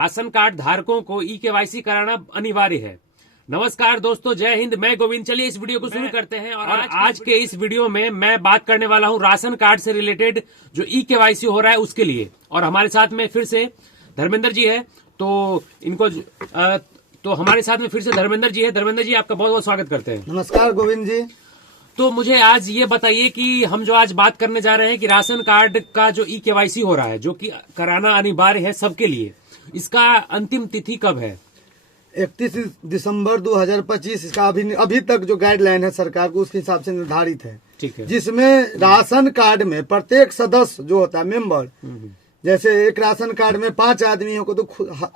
Ration card धारकों को e-KYC कराना अनिवार्य है। नमस्कार दोस्तों, जय हिंद, मैं गोविंद। चलिए इस वीडियो को शुरू करते हैं और आज के इस वीडियो में मैं बात करने वाला हूं राशन कार्ड से रिलेटेड जो ई-केवाईसी हो रहा है उसके लिए। और हमारे साथ में फिर से धर्मेंद्र जी है, तो इनको तो हमारे साथ में फिर से धर्मेंद्र जी है। धर्मेंद्र जी, आपका बहुत बहुत स्वागत करते हैं। नमस्कार गोविंद जी। तो मुझे आज ये बताइए कि हम जो आज बात करने जा रहे हैं कि राशन कार्ड का जो ई-केवाईसी हो रहा है, जो कि कराना अनिवार्य है सबके लिए, इसका अंतिम तिथि कब है? 31 दिसंबर 2025 इसका अभी तक जो गाइडलाइन है सरकार को उसके हिसाब से निर्धारित है। ठीक है। जिसमें राशन कार्ड में प्रत्येक सदस्य जो होता है मेंबर, जैसे एक राशन कार्ड में 5 आदमियों को तो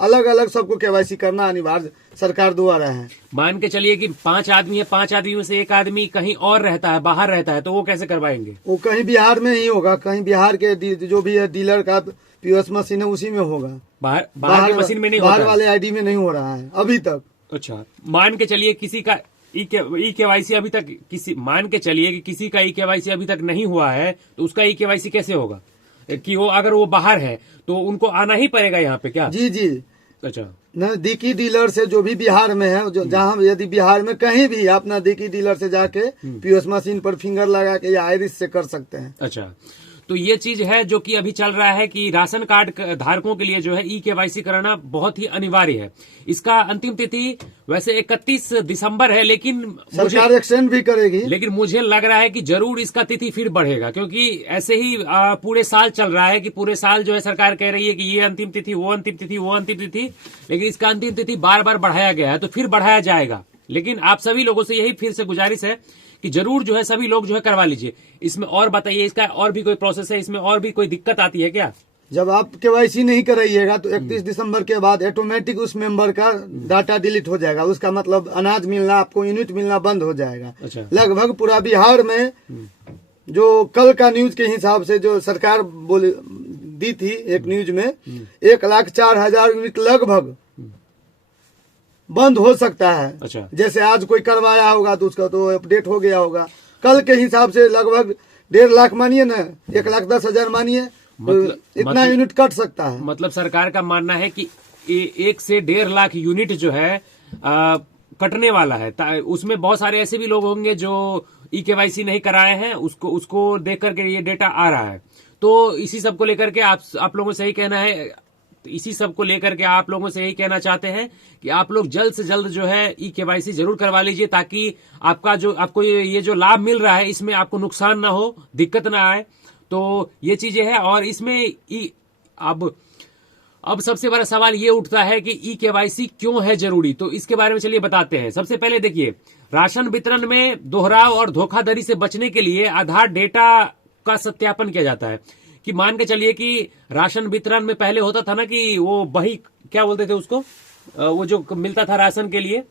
अलग अलग सबको केवाईसी करना अनिवार्य सरकार द्वारा है। मान के चलिए कि 5 आदमी है, 5 आदमियों से एक आदमी कहीं और रहता है, बाहर रहता है, तो वो कैसे करवाएंगे? वो कहीं बिहार में ही होगा, कहीं बिहार के जो भी है डीलर का पीओएस मशीन है उसी में होगा। बाहर की मशीन में नहीं होता, बाहर वाले आईडी में नहीं हो रहा है अभी तक। अच्छा, मान के चलिए किसी का ई-केवाईसी अभी तक मान के चलिए कि किसी का ई-केवाईसी अभी तक नहीं हुआ है, तो उसका ई-केवाईसी कैसे होगा? कि वो अगर वो बाहर है तो उनको आना ही पड़ेगा यहाँ पे क्या? जी जी। अच्छा, नजदीकी डीलर से जो भी बिहार में है, जो जहाँ यदि बिहार में कहीं भी आप नजदीकी डीलर से जाके पीओएस मशीन पर फिंगर लगा के या आइरिस से कर सकते हैं। अच्छा, तो ये चीज है जो कि अभी चल रहा है कि राशन कार्ड धारकों के लिए जो है ई-केवाईसी कराना बहुत ही अनिवार्य है। इसका अंतिम तिथि वैसे 31 दिसंबर है, लेकिन सरकार एक्सटेंड भी करेगी। लेकिन मुझे लग रहा है कि जरूर इसका तिथि फिर बढ़ेगा, क्योंकि ऐसे ही पूरे साल चल रहा है कि पूरे साल जो है सरकार कह रही है कि ये अंतिम तिथि, वो अंतिम तिथि, वो अंतिम तिथि, लेकिन इसका अंतिम तिथि बार बार बढ़ाया गया है, तो फिर बढ़ाया जाएगा। लेकिन आप सभी लोगों से यही फिर से गुजारिश है कि जरूर जो है सभी लोग जो है करवा लीजिए। इसमें और बताइए, इसका और भी कोई प्रोसेस है? इसमें और भी कोई दिक्कत आती है क्या? जब आप केवाईसी नहीं कराइएगा तो 31 दिसंबर के बाद ऑटोमेटिक उस मेंबर का डाटा डिलीट हो जाएगा। उसका मतलब अनाज मिलना, आपको यूनिट मिलना बंद हो जाएगा। अच्छा। लगभग पूरा बिहार में जो कल का न्यूज के हिसाब से जो सरकार दी थी एक न्यूज में 1,04,000 यूनिट लगभग बंद हो सकता है। अच्छा। जैसे आज कोई करवाया होगा तो उसका तो अपडेट हो गया होगा। कल के हिसाब से लगभग 1.5 लाख मानिए ना, 1,10,000 मानिए, इतना यूनिट कट सकता है। मतलब सरकार का मानना है कि 1 से 1.5 लाख यूनिट जो है कटने वाला है। उसमें बहुत सारे ऐसे भी लोग होंगे जो ई-केवाईसी नहीं कराए हैं, उसको देख करके ये डेटा आ रहा है। तो इसी सब को लेकर के आप लोगों से यही कहना है, इसी सब को लेकर के आप लोगों से यही कहना चाहते हैं कि आप लोग जल्द से जल्द जो है ई-केवाईसी जरूर करवा लीजिए, ताकि आपको ये जो लाभ मिल रहा है इसमें आपको नुकसान ना हो, दिक्कत ना आए। तो ये चीजें हैं। और इसमें अब सबसे बड़ा सवाल ये उठता है कि ई-केवाईसी क्यों है जरूरी, तो इसके बारे में चलिए बताते हैं। सबसे पहले देखिए, राशन वितरण में दोहराव और धोखाधड़ी से बचने के लिए आधार डेटा का सत्यापन किया जाता है। कि मान के चलिए कि राशन वितरण में पहले होता था ना कि वो बही क्या बोलते थे उसको, वो जो मिलता था राशन के लिए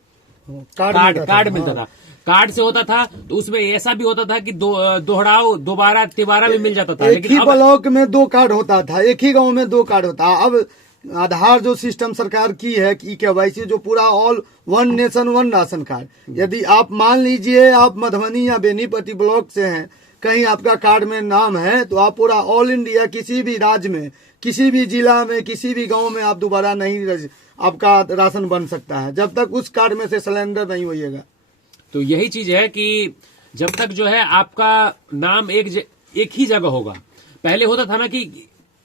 कार्ड मिलता था। कार्ड से होता था तो उसमें ऐसा भी होता था कि दोहराव दोबारा तिबारा भी मिल जाता था। एक ही ब्लॉक में 2 कार्ड होता था, एक ही गांव में 2 कार्ड होता। अब आधार जो सिस्टम सरकार की है कि केवाईसी जो पूरा all one nation one ration card, यदि आप मान लीजिए आप मधुबनी या बेनीपट्टी ब्लॉक से हैं, कहीं आपका कार्ड में नाम है, तो आप पूरा ऑल इंडिया किसी भी राज्य में, किसी भी जिला में, किसी भी गांव में आप दोबारा नहीं, आपका राशन बन सकता है जब तक उस कार्ड में से सिलेंडर नहीं होइएगा। तो यही चीज है कि जब तक जो है आपका नाम एक ही जगह होगा। पहले होता था ना कि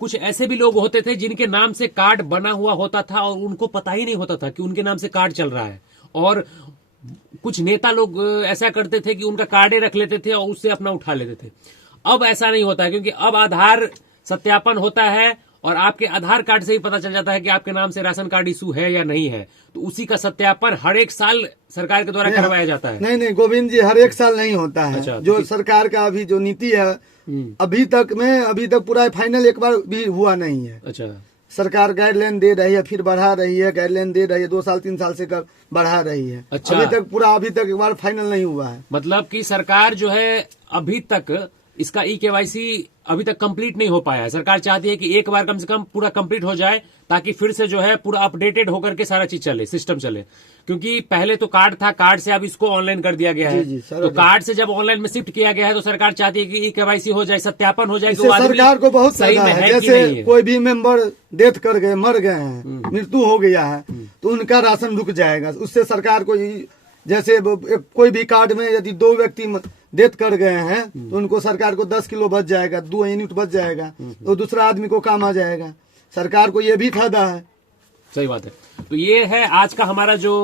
कुछ ऐसे भी लोग होते थे जिनके नाम से कार्ड बना हुआ होता था और उनको पता ही नहीं होता था कि उनके नाम से कार्ड चल रहा है। और कुछ नेता लोग ऐसा करते थे कि उनका कार्डे रख लेते थे और उससे अपना उठा लेते थे। अब ऐसा नहीं होता है, क्योंकि अब आधार सत्यापन होता है और आपके आधार कार्ड से ही पता चल जाता है कि आपके नाम से राशन कार्ड इशू है या नहीं है। तो उसी का सत्यापन हर एक साल सरकार के द्वारा करवाया जाता है। नहीं गोविंद जी, हर एक साल नहीं होता है। अच्छा, जो सरकार का अभी जो नीति है अभी तक पूरा फाइनल एक बार भी हुआ नहीं है। अच्छा, सरकार गाइडलाइन दे रही है, फिर बढ़ा रही है, गाइडलाइन दे रही है, 2 साल 3 साल से बढ़ा रही है। अच्छा। अभी तक एक बार फाइनल नहीं हुआ है। मतलब कि सरकार जो है अभी तक इसका ई-केवाईसी अभी तक कंप्लीट नहीं हो पाया है। सरकार चाहती है कि एक बार कम से कम पूरा कंप्लीट हो जाए, ताकि फिर से जो है पूरा अपडेटेड होकर के सारा चीज चले, सिस्टम चले। क्योंकि पहले तो कार्ड था, कार्ड से अब इसको ऑनलाइन कर दिया गया है। जी, तो कार्ड से जब ऑनलाइन में शिफ्ट किया गया है तो सरकार चाहती है कि ई-केवाईसी हो जाए, सत्यापन हो जाए कि इससे वो आदमी सरकार को बहुत सही फायदा में है। है कि नहीं जैसे है। कोई भी मेंबर डेथ कर गए, मर गए हैं, मृत्यु हो गया है, तो उनका राशन रुक जाएगा। उससे सरकार को जैसे कोई भी कार्ड में यदि 2 व्यक्ति डेथ कर गए हैं तो उनको सरकार को 10 किलो बच जाएगा, 2 यूनिट बच जाएगा, तो दूसरा आदमी को काम आ जाएगा। सरकार को ये भी फायदा है। सही बात है। तो ये है आज का हमारा जो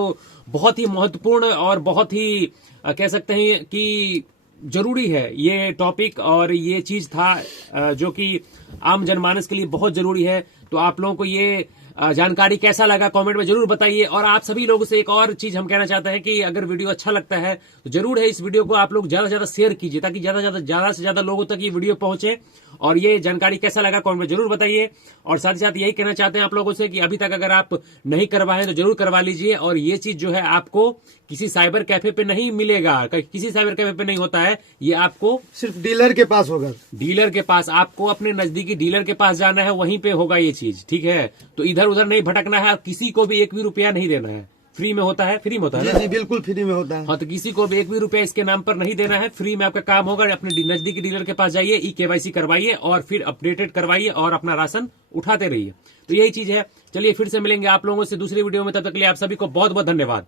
बहुत ही महत्वपूर्ण और बहुत ही कह सकते हैं कि जरूरी है ये टॉपिक, और ये चीज था जो कि आम जनमानस के लिए बहुत जरूरी है। तो आप लोगों को ये जानकारी कैसा लगा कमेंट में जरूर बताइए। और आप सभी लोगों से एक और चीज हम कहना चाहते हैं कि अगर वीडियो अच्छा लगता है तो जरूर है इस वीडियो को आप लोग ज्यादा से ज्यादा शेयर कीजिए, ताकि ज्यादा से ज्यादा लोगों तक ये वीडियो पहुंचे। और ये जानकारी कैसा लगा कमेंट में जरूर बताइए। और साथ ही साथ यही कहना चाहते हैं आप लोगों से कि अभी तक अगर आप नहीं करवाएं तो जरूर करवा लीजिए। और ये चीज जो है आपको किसी साइबर कैफे पे नहीं मिलेगा, किसी साइबर कैफे पे नहीं होता है, ये आपको सिर्फ डीलर के पास होगा। डीलर के पास, आपको अपने नजदीकी डीलर के पास जाना है, वहीं पे होगा ये चीज, ठीक है। तो इधर उधर नहीं भटकना है, किसी को भी 1 भी रुपया नहीं देना है। फ्री में होता है, फ्री में होता है जी ना? जी बिल्कुल फ्री में होता है। हाँ, तो किसी को भी 1 भी रुपया इसके नाम पर नहीं देना है, फ्री में आपका काम होगा। अपने नजदीकी डीलर के पास जाइए, ई-केवाईसी करवाइए और फिर अपडेटेड करवाइए और अपना राशन उठाते रहिए। तो यही चीज है। चलिए फिर से मिलेंगे आप लोगों से दूसरी वीडियो में, तब तक के लिए आप सभी को बहुत बहुत धन्यवाद।